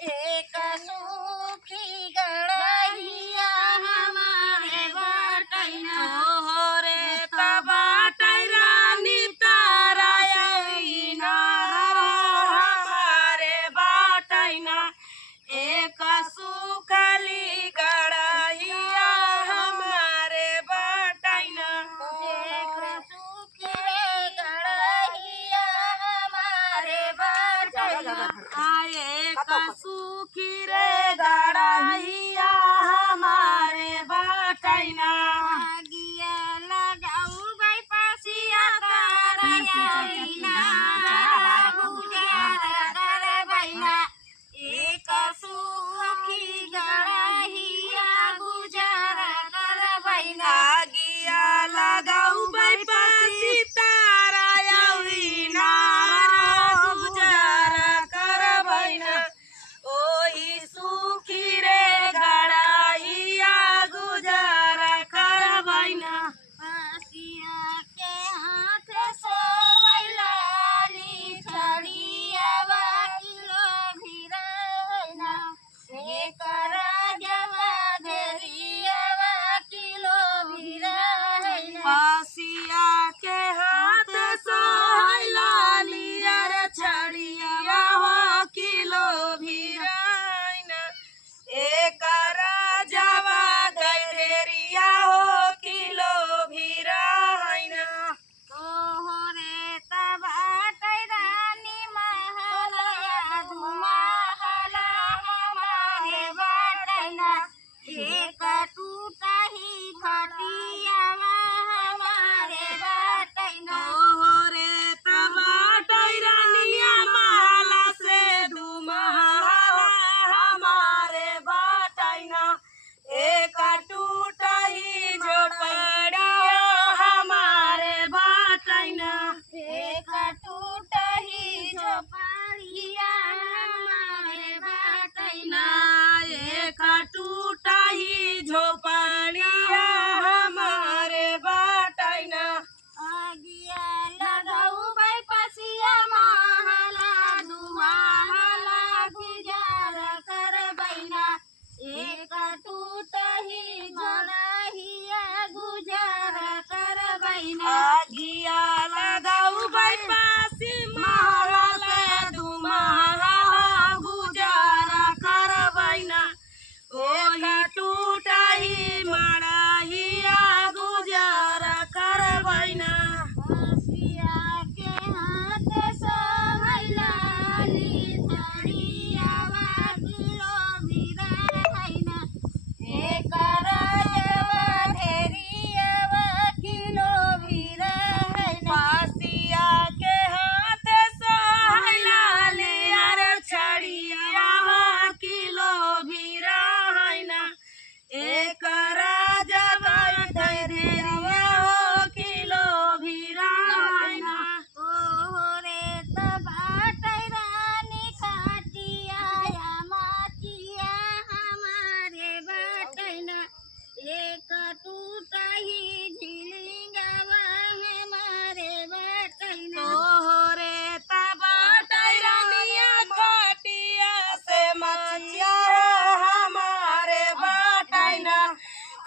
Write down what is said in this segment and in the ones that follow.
एक सूखी गड़हिया हमारे बटैना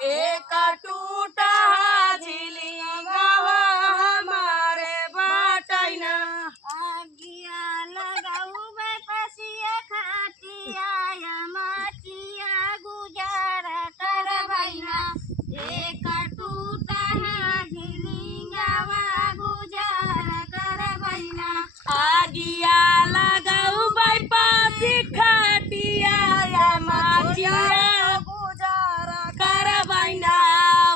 एक टूटा झिलिंगवा हमारे बटैना आगिया लगाऊ बपसिया खाटिया या माटिया गुजारा कर भैना एक टूटा झिलिंगवा गुजारा कर भैना आगिया लगाऊ बाईपासी खाटिया या माटिया गुजारा करबैना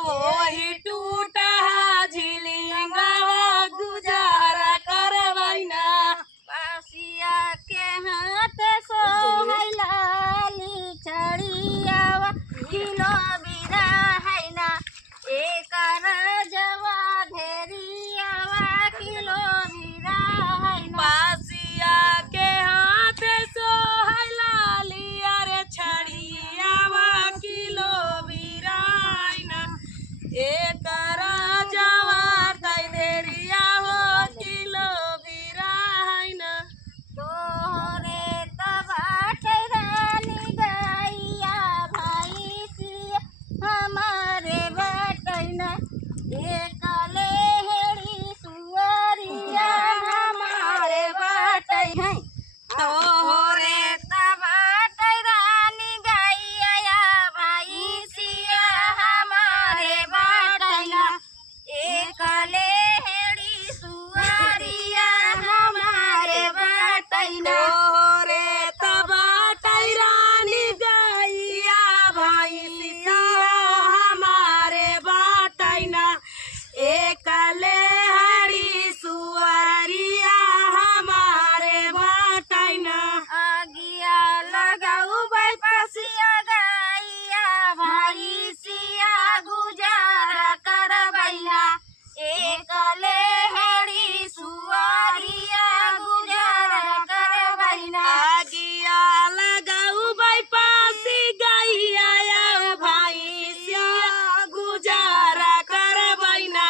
वही टूटा झिलिंगवा गुजारा करबैना पासिया के हाथ सोहलाली चढ़ियावा किलो बिरा हैना एक रजवा घेरियावा किलो बिरा हैना पासिया के हाथ सोहलाली अरे छड़ियावा किलो बिराइना एक राजवा तैदेरिया हो किलो बिराइना तोहरे तबाटे रानी गैया भैंसिया हमारे बटैना एक लेहड़ी सुअरिया हमारे बटैना तोहरे तबाटे रानी गैया भैंसिया हमारे बटैना एक लेहड़ी सुअरिया हमारे बटैना तोहरे तबाटै रानी गैया भैंसिया हमारे बटैना एक लेहड़ी सुअरिया हमारे बटैना आगिया लगाऊ बपसिया गैया भैंसिया गुजारा कर भैया एक लेहड़ी सुअरिया गुजारा कर भैया आगिया लगाऊ बाईपासी गैया भैंसिया गुजारा करबैना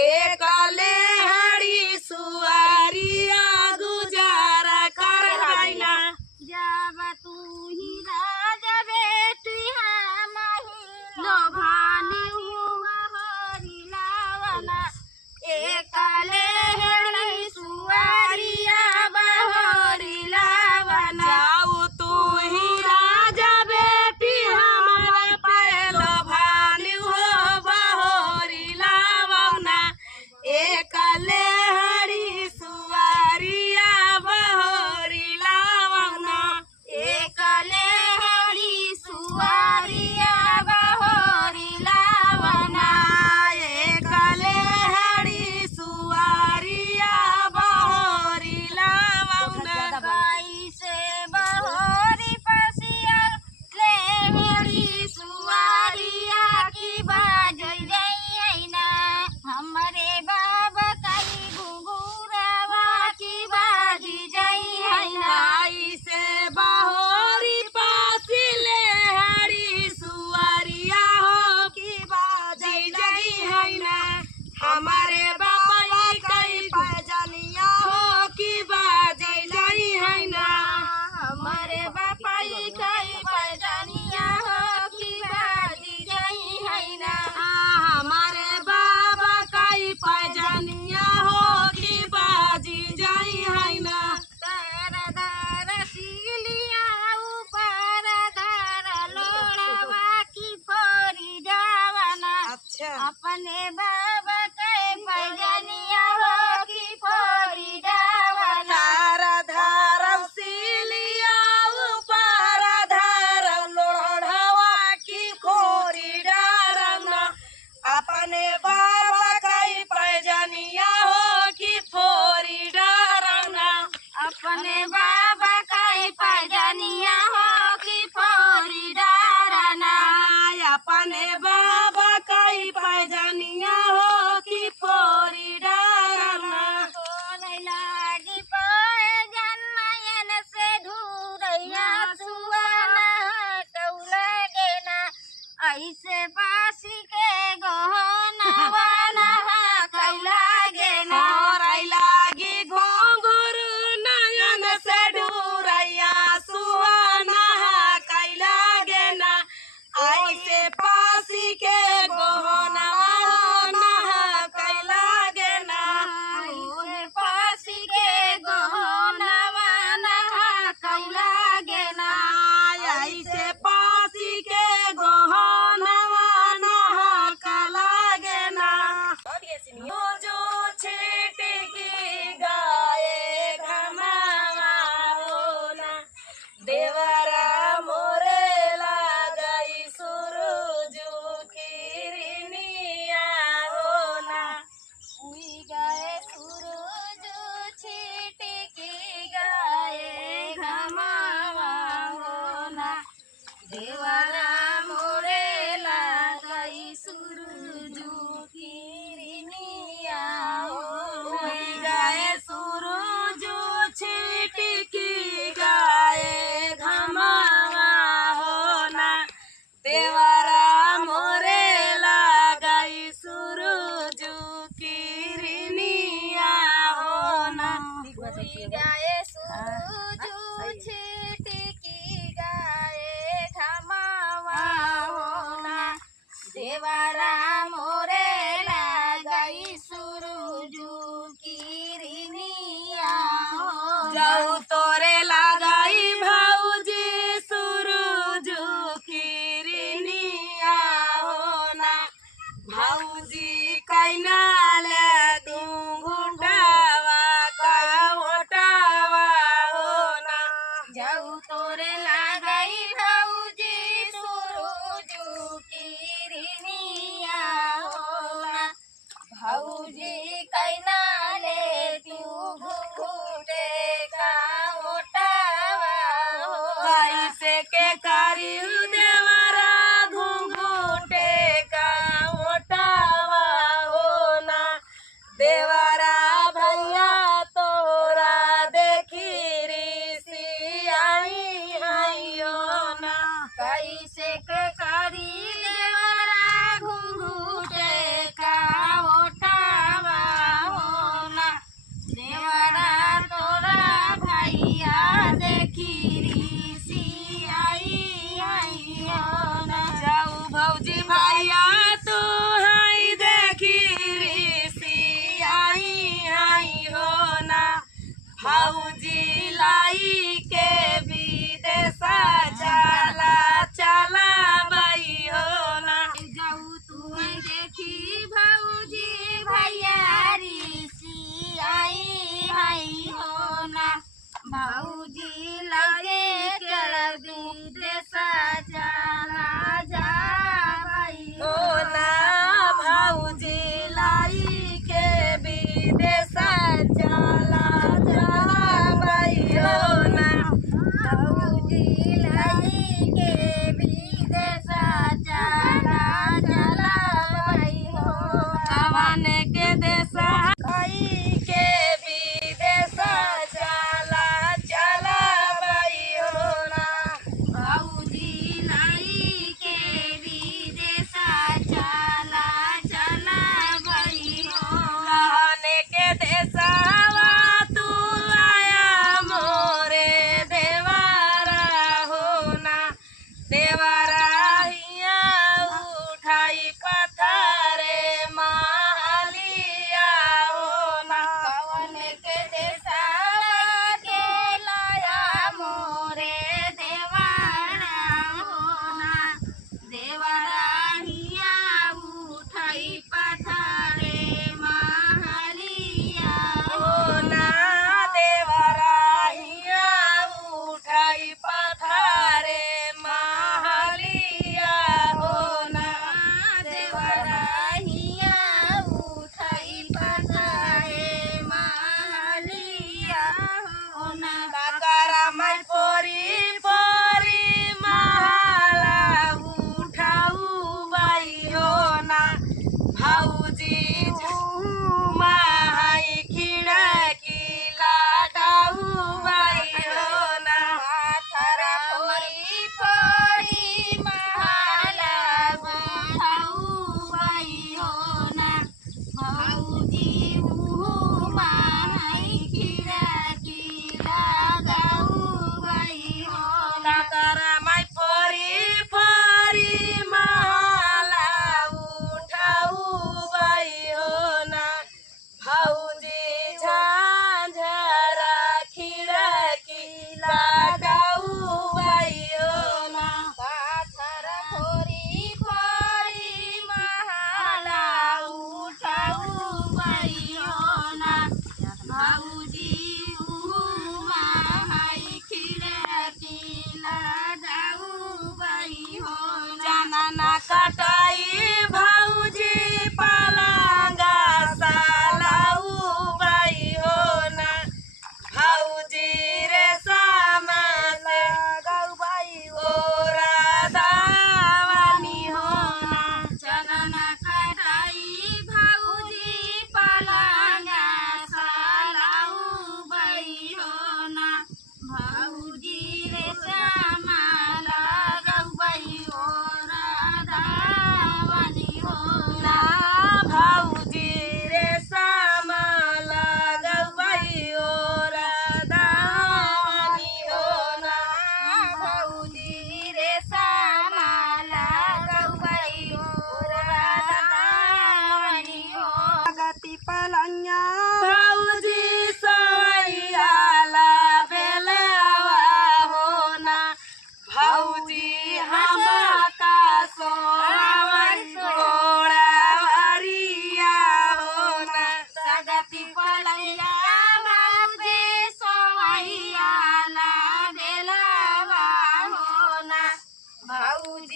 एक लेहड़ी सुअरिया गुजारा करबैना जब तू ही राजा बेटी हम लोभानी हुआ हरी लावना एक लेहड़ी सुअरिया बहोरी लावना जाऊ तू ही राजा बेटी हमारा पहलो भानी हो बहोरी लावना एक लेहड़ी सुअरिया बहोरी लावना एक लेहड़ी सुअरिया बहोरी लावना एक लेहड़ी सुअरिया बहोरी लावना कैसे बहोरी पसिया लेहड़ी सुअरिया की बाजै जइना हमरे बाबा कई घुंघुरावा की बाजी जइना कैसे बहोरी पासी लेहड़ी सुअरिया हो की बाजै जई है ना हमारे बाबा कई पैजनिया हो की बाजै जई है ना हमारे बापाई कई पैजनिया हो की बाजी जई है ना हमारे बाबा कई पैजनिया हो की बाजी जई है ना तारा दारा सिलिया ऊपर दारा लोड़वा की फोरी जावना अच्छा अपने बाबा के पैजनिया हो की फोरी जावना तारा धारव सिलिया ऊपर धारव लोढ़वा की खोरी डारना अपने बाबा कई पैजनिया हो की फोरी डारना अपने बाबा के पैजनिया हो की फोरी डारना अपने बाबा कई पैजनिया हो की फोरी डारना सोने लागी पैजन नयन से धुरैया सुआना कौला गेना ऐसे बासी के गहना वाना कैला गेना लागी घोंघरू नयन से ढूरैया सुहाना कैला गेना ऐसे पास पासी के गहनवा नहा कैला गे ना ऐसे पासी के गहनवा नहा कैला गे ना ऐसे पासी के गहनवा नहा कैला गे ना जो छिटकी गाए घमावा हो ना देवरा मोरे लगाई सुरुजू की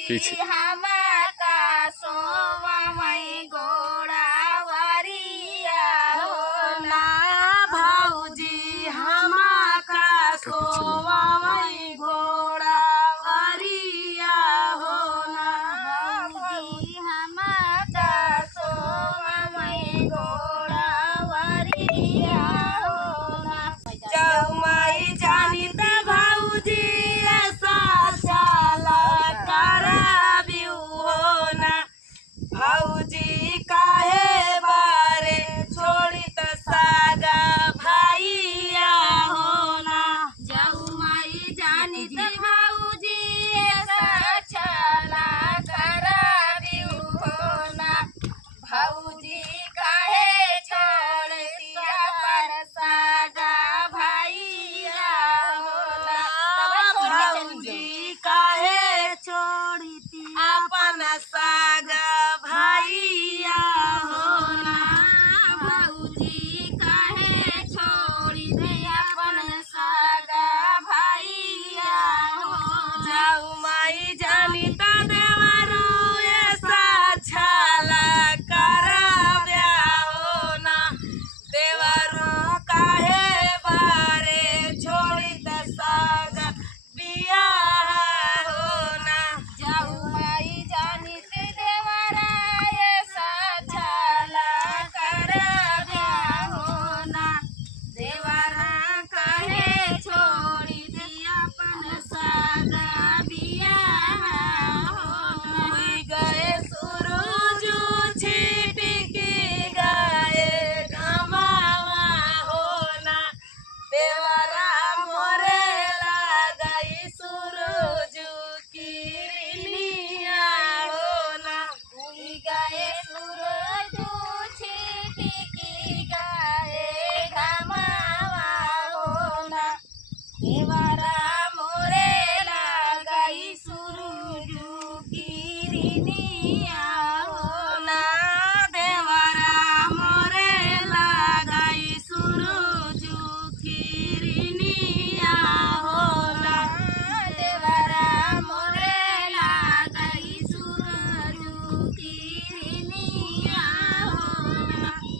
पीछे। हमाका सोवमई गोड़ावरिया ना भौजी हमाका सोवमई गोड़ावरिया हो ना भौजी हमाका सोवमई गोड़ावरिया होना जौमाई जानी त भौजी ऐसा चाला कराबिउ हो ना भौजी काहे बारे छोड़ी त सागा भाइया हो ना जौमाई जानी त भौजी ऐसा चला कराबिउ होना भौजी काहे छोड़तिया पर सागा भैया होना भौजी काहे छोड़ी ती अपन सागा भाइया हो ना भौजी काहे छोड़ी दे अपन सागा भैया होना जौमाई जानी त देवरो ऐसा छाला कराब्या हो ना देवरो काहे बारे छोड़ी त सागा बिया हो ना जौमाई जानी ते देवरा ऐसा छाला कराब्या होना देवरा काहे छोड़ी दिया अपन सागा बिया होना हुई गए सूरज छिटकी गए घमावा हो ना देवरा मोरे लगाई सूरज किरनिया हो ना उई गए सूरज छिटकी गए घमावा होना देवरा मोरे लगाई सूरज किरनिया